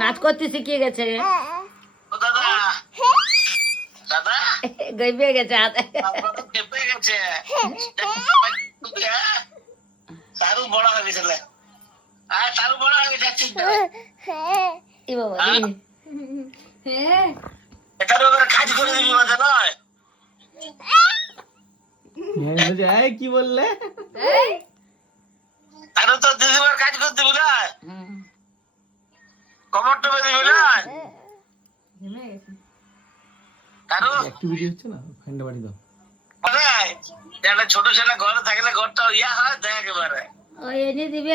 নাচ করতে শিখিয়ে গেছে, ও দাদা দাদা গইবে গেছে হাতে। কেঁপে গেছে তারও বড় হয়ে গেছে আর তারও বড় হয়ে যাচ্ছিস তো এ বাবা রে। হ্যাঁ এটারও এবার কাজ করে দিবি মাঝে নয় এই কি বললে? আরো তো দিদিমার কাজ করে দিবি না কমর টপে দিবি না আরো অ্যাক্টিভিটি হচ্ছে না, ফ্যানটা বাড়ি দাও। মানে একটা ছোট ছেলে ঘরে থাকলে ঘরটা ইয়া হয় দেখ একেবারে ওই এনে দিবে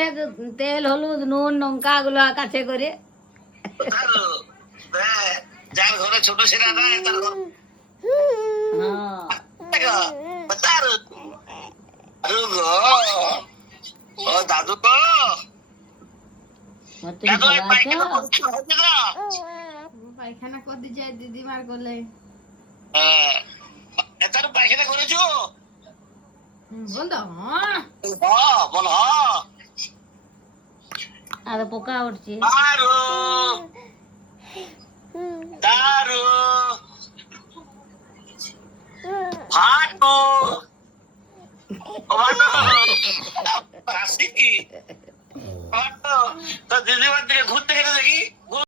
তেল হলুদ নুন লঙ্কা গুলো কাছে করে। তারও যার ঘরে ছোট ছেলে নাই তার ঘর তারও আরো গো ও দাদু গো তুমি দাদু ভালো এই আছো? পায়খানা করতে হচ্ছে না পায়খানা করতে যায় দিদিমার কোলে। হ্যাঁ এটারও পায়খানা করেছো বল দাও হ্যাঁ হ্যাঁ বল হ্যাঁ আর পোকা উঠছে। দারু দারু ভাটু ভাটু আসি কি ভাটু তো দিদিমার দিকে ঘুরতে গেলে দেখি